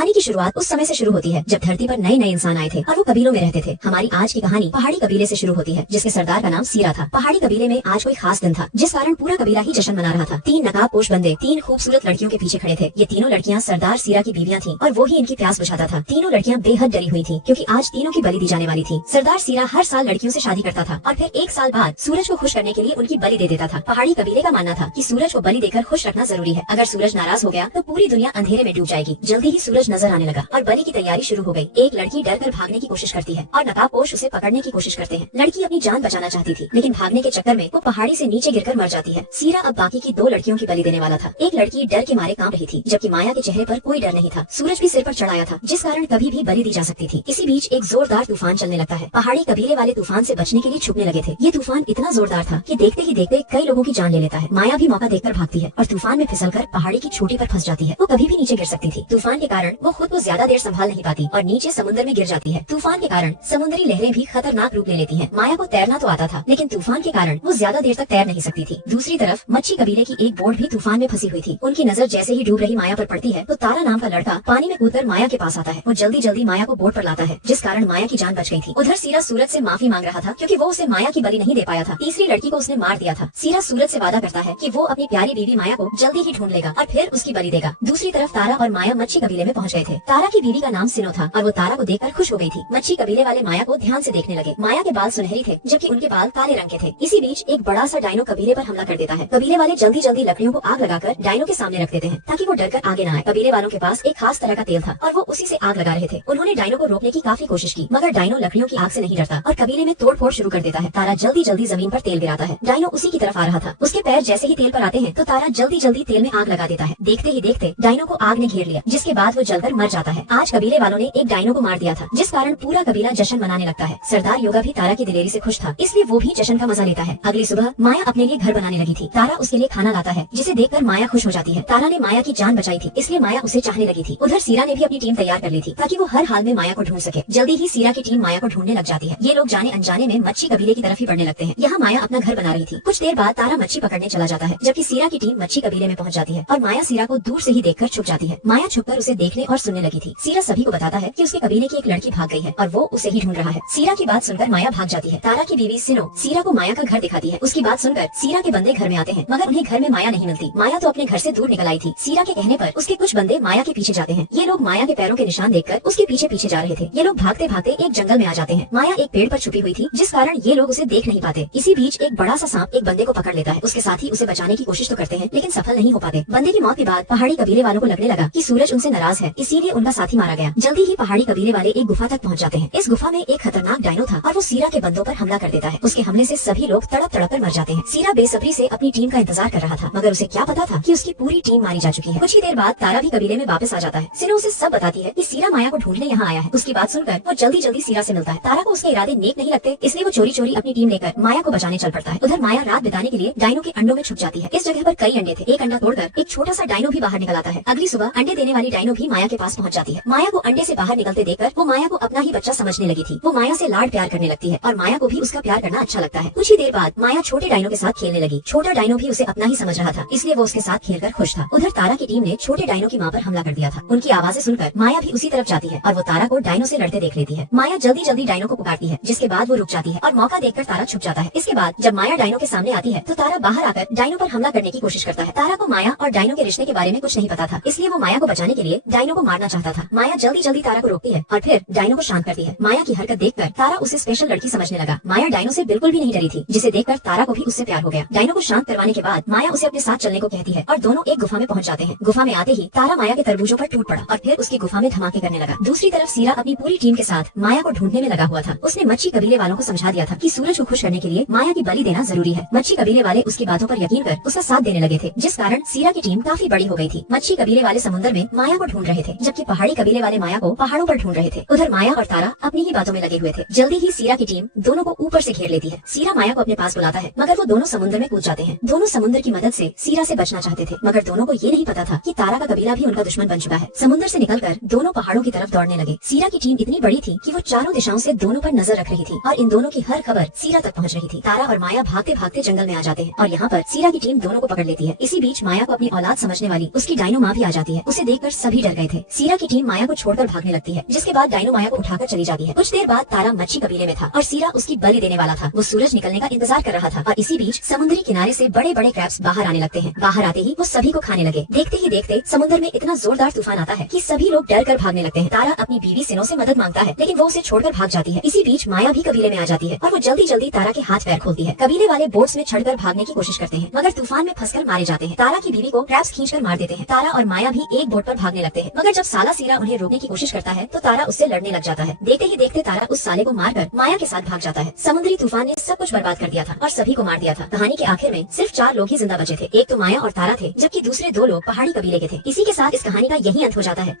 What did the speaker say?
कहानी की शुरुआत उस समय से शुरू होती है जब धरती पर नए नए इंसान आए थे और वो कबीलों में रहते थे। हमारी आज की कहानी पहाड़ी कबीले से शुरू होती है जिसके सरदार का नाम सीरा था। पहाड़ी कबीले में आज कोई खास दिन था जिस कारण पूरा कबीला ही जश्न मना रहा था। 3 नकाबपोश बंदे 3 खूबसूरत लड़कियों के पीछे खड़े थे। ये तीनों लड़कियां सरदार सीरा की बीवियां थीं और वो ही इनकी प्यास बुझाता था। तीनों लड़कियां बेहद डरी हुई थी क्योंकि आज तीनों की बलि दी जाने वाली थी। सरदार सीरा हर साल लड़कियों से शादी करता था और फिर 1 साल बाद सूरज को खुश करने के लिए उनकी बलि दे देता था। पहाड़ी कबीले का मानना था कि सूरज को बलि देकर खुश रखना जरूरी है। अगर सूरज नाराज हो गया तो पूरी दुनिया अंधेरे में डूब जाएगी। जल्दी ही सूरज नजर आने लगा और बलि की तैयारी शुरू हो गई। एक लड़की डर कर भागने की कोशिश करती है और नकाबपोश उसे पकड़ने की कोशिश करते हैं। लड़की अपनी जान बचाना चाहती थी लेकिन भागने के चक्कर में वो पहाड़ी से नीचे गिरकर मर जाती है। सीरा अब बाकी की 2 लड़कियों की बलि देने वाला था। एक लड़की डर के मारे कांप रही थी जबकि माया के चेहरे पर कोई डर नहीं था। सूरज भी सिर पर चढ़ाया था जिस कारण कभी भी बलि दी जा सकती थी। इसी बीच एक जोरदार तूफान चलने लगता है। पहाड़ी कबीले वाले तूफान से बचने के लिए छुपने लगे थे। ये तूफान इतना जोरदार था कि देखते ही देखते कई लोगों की जान ले लेता है। माया भी मौका देखकर भागती है और तूफान में फिसलकर पहाड़ी की चोटी पर फंस जाती है। वो कभी भी नीचे गिर सकती थी। तूफान के कारण वो खुद को ज्यादा देर संभाल नहीं पाती और नीचे समुद्र में गिर जाती है। तूफान के कारण समुद्री लहरें भी खतरनाक रूप ले लेती हैं। माया को तैरना तो आता था लेकिन तूफान के कारण वो ज्यादा देर तक तैर नहीं सकती थी। दूसरी तरफ मच्छी कबीले की एक बोट भी तूफान में फंसी हुई थी। उनकी नजर जैसे ही डूब रही माया पर पड़ती है तो तारा नाम का लड़का पानी में कूदकर माया के पास आता है। वो जल्दी जल्दी माया को बोट पर लाता है जिस कारण माया की जान बच गई थी। उधर सीरा सूरज से माफी मांग रहा था क्योंकि वो उसे माया की बलि नहीं दे पाया था। तीसरी लड़की को उसने मार दिया था। सीरा सूरज से वादा करता है कि वो अपनी प्यारी बीवी माया को जल्दी ही ढूंढ लेगा और फिर उसकी बलि देगा। दूसरी तरफ तारा और माया मच्छी कबीले में पहुंच गए थे। तारा की बीवी का नाम सिनो था और वो तारा को देखकर खुश हो गई थी। मच्छी कबीले वाले माया को ध्यान से देखने लगे। माया के बाल सुनहरी थे जबकि उनके बाल काले रंग के थे। इसी बीच एक बड़ा सा डायनो कबीले पर हमला कर देता है। कबीले वाले जल्दी जल्दी लकड़ियों को आग लगाकर डायनो के सामने रख देते हैं ताकि वो डरकर आगे न आए। कबीले वालों के पास एक खास तरह का तेल था और वो उसी से आग लगा रहे थे। उन्होंने डायनो को रोकने की काफी कोशिश की मगर डायनो लकड़ियों की आग से नहीं डरता और कबीले में तोड़फोड़ शुरू कर देता है। तारा जल्दी जल्दी जमीन पर तेल गिराता है। डायनो उसी की तरफ आ रहा था। उसके पैर जैसे ही तेल पर आते हैं तो तारा जल्दी जल्दी तेल में आग लगा देता है। देखते ही देखते डायनो को आग ने घेर लिया जिसके बाद वो जलकर मर जाता है। आज कबीले वालों ने एक डायनो को मार दिया था जिस कारण पूरा कबीला जश्न मनाने लगता है। सरदार योगा भी तारा की दिलेरी से खुश था इसलिए वो भी जश्न का मजा लेता है। अगली सुबह माया अपने लिए घर बनाने लगी थी। तारा उसके लिए खाना लाता है जिसे देखकर माया खुश हो जाती है। तारा ने माया की जान बचाई थी इसलिए माया उसे चाहने लगी थी। उधर सीरा ने भी अपनी टीम तैयार कर ली थी ताकि वो हर हाल में माया को ढूंढ सके। जल्दी ही सीरा की टीम माया को ढूंढने लग जाती है। ये लोग जाने अनजाने में मच्छी कबीले की तरफ ही बढ़ने लगते हैं। यहाँ माया अपना घर बना रही थी। कुछ देर बाद तारा मच्छी पकड़ने चला जाता है जबकि सीरा की टीम मच्छी कबीले में पहुंच जाती है और माया सीरा को दूर से ही देखकर छुप जाती है। माया छुपकर उसे देखने और सुनने लगी थी। सीरा सभी को बताता है कि उसके कबीले की एक लड़की भाग गई है और वो उसे ही ढूंढ रहा है। सीरा की बात सुनकर माया भाग जाती है। तारा की बीवी सिनो सीरा को माया का घर दिखाती है। उसकी बात सुनकर सीरा के बंदे घर में आते हैं मगर उन्हें घर में माया नहीं मिलती। माया तो अपने घर से दूर निकल आई थी। सीरा के कहने पर उसके कुछ बंदे माया के पीछे जाते हैं। ये लोग माया के पैरों के निशान देखकर उसके पीछे पीछे जा रहे थे। ये लोग भागते भागते एक जंगल में आ जाते हैं। माया एक पेड़ पर छुपी हुई थी जिस कारण ये लोग उसे देख नहीं पाते। इसी बीच एक बड़ा सा सांप एक बंदे को पकड़ लेता है। उसके साथ ही उसे बचाने की कोशिश तो करते हैं लेकिन सफल नहीं हो पाते। बंदे की मौत के बाद पहाड़ी कबीले वालों को लगने लगा कि सूरज उनसे नाराज है इसीलिए उनका साथी मारा गया। जल्दी ही पहाड़ी कबीले वाले एक गुफा तक पहुंच जाते हैं। इस गुफा में एक खतरनाक डायनो था और वो सीरा के बंदों पर हमला कर देता है। उसके हमले से सभी लोग तड़प तड़प कर मर जाते हैं। सीरा बेसब्री से अपनी टीम का इंतजार कर रहा था मगर उसे क्या पता था कि उसकी पूरी टीम मारी जा चुकी है। कुछ ही देर बाद तारा भी कबीले में वापस आ जाता है। सिनो उसे सब बताती है कि सीरा माया को ढूंढने यहाँ आया है। उसकी बात सुनकर वो जल्दी जल्दी सीरा से मिलता है। तारा को उसके इरादे नेक नहीं लगते इसलिए वो चोरी चोरी अपनी टीम लेकर माया को बचाने चल पड़ता है। उधर माया रात बिताने के लिए डायनो के अंडों में छुप जाती है। इस जगह पर कई अंडे थे। एक अंडा तोड़कर एक छोटा सा डायनो भी बाहर निकल आता है। अगली सुबह अंडे देने वाली डायनो भी माया के पास पहुंच जाती है। माया को अंडे से बाहर निकलते देखकर वो माया को अपना ही बच्चा समझने लगी थी। वो माया से लाड प्यार करने लगती है और माया को भी उसका प्यार करना अच्छा लगता है। कुछ ही देर बाद माया छोटे डायनो के साथ खेलने लगी। छोटा डायनो भी उसे अपना ही समझ रहा था इसलिए वो उसके साथ खेलकर खुश था। उधर तारा की टीम ने छोटे डायनो की मां पर हमला कर दिया था। उनकी आवाजें सुनकर माया भी उसी तरफ जाती है और वो तारा को डायनो से लड़ते देख लेती है। माया जल्दी जल्दी डायनो को पुकारती है जिसके बाद वो रुक जाती है और मौका देखकर तारा छुप जाता है। इसके बाद जब माया डायनो के सामने आती है तो तारा बाहर आकर डायनो पर हमला करने की कोशिश करता है। तारा को माया और डायनो के रिश्ते के बारे में कुछ नहीं पता था इसलिए वो माया को बचाने के लिए डायनो को मारना चाहता था। माया जल्दी जल्दी तारा को रोकती है और फिर डायनो को शांत करती है। माया की हरकत देखकर तारा उसे स्पेशल लड़की समझने लगा। माया डायनो से बिल्कुल भी नहीं डरी थी जिसे देखकर तारा को भी उससे प्यार हो गया। डायनो को शांत करवाने के बाद माया उसे अपने साथ चलने को कहती है और दोनों एक गुफा में पहुंच जाते हैं। गुफा में आते ही तारा माया के तरबूजों पर टूट पड़ा और फिर उसकी गुफा में धमाके करने लगा। दूसरी तरफ सीरा अपनी पूरी टीम के साथ माया को ढूंढने में लगा हुआ था। उसने मच्छी कबीले वालों को समझा दिया था कि सूरज को खुश करने के लिए माया की बलि देना जरूरी है। मच्छी कबीले वाले उसकी बातों पर यकीन कर उसका साथ देने लगे थे जिस कारण सीरा की टीम काफी बड़ी हो गई थी। मच्छी कबीले वाले समुद्र में माया को ढूंढ रहे थे जबकि पहाड़ी कबीले वाले माया को पहाड़ों पर ढूंढ रहे थे। उधर माया और तारा अपनी ही बातों में लगे हुए थे। जल्दी ही सीरा की टीम दोनों को ऊपर से घेर लेती है। सीरा माया को अपने पास बुलाता है मगर वो दोनों समुद्र में कूद जाते हैं। दोनों समुद्र की मदद से सीरा से बचना चाहते थे मगर दोनों को ये नहीं पता था कि तारा का कबीला भी उनका दुश्मन बन चुका है। समुद्र से निकलकर दोनों पहाड़ों की तरफ दौड़ने लगे। सीरा की टीम इतनी बड़ी थी कि वो चारों दिशाओं से दोनों पर नजर रख रही थी और इन दोनों की हर खबर सीरा तक पहुंच रही थी। तारा और माया भागते भागते जंगल में आ जाते हैं और यहाँ पर सीरा की टीम दोनों को पकड़ लेती है। इसी बीच माया को अपनी औलाद समझने वाली उसकी डायनो माँ भी आ जाती है। उसे देखकर सभी डर गए थे। सीरा की टीम माया को छोड़कर भागने लगती है, जिसके बाद डायनो माया को उठाकर चली जाती है। कुछ देर बाद तारा मच्छी कबीले में था और सीरा उसकी बलि देने वाला था। वो सूरज निकलने का इंतजार कर रहा था और इसी बीच समुद्री किनारे से बड़े बड़े क्रैब्स बाहर आने लगते हैं। बाहर आते ही वो सभी को खाने लगे। देखते ही देखते समुद्र में इतना जोरदार तूफान आता है कि सभी लोग डर कर भागने लगते हैं। तारा अपनी बीवी सिनो से मदद मांगता है, लेकिन वो उसे छोड़कर भाग जाती है। इसी बीच माया भी कबीले में आ जाती है और वो जल्दी जल्दी तारा के हाथ पैर खोलती है। कबीले वाले बोट्स में चढ़कर भागने की कोशिश करते हैं, मगर तूफान में फंसकर मारे जाते हैं। तारा की बीवी को क्रैब्स खींचकर मार देते हैं। तारा और माया भी एक बोट पर भागने लगते हैं, मगर जब साला सीरा उन्हें रोकने की कोशिश करता है तो तारा उससे लड़ने लग जाता है। देखते ही देखते तारा उस साले को मारकर माया के साथ भाग जाता है। समुद्री तूफान ने सब कुछ बर्बाद कर दिया था और सभी को मार दिया था। कहानी के आखिर में सिर्फ 4 लोग ही जिंदा बचे थे। एक तो माया और तारा थे, जबकि दूसरे 2 लोग पहाड़ी कबीले के थे। इसी के साथ इस कहानी का यही अंत हो जाता है।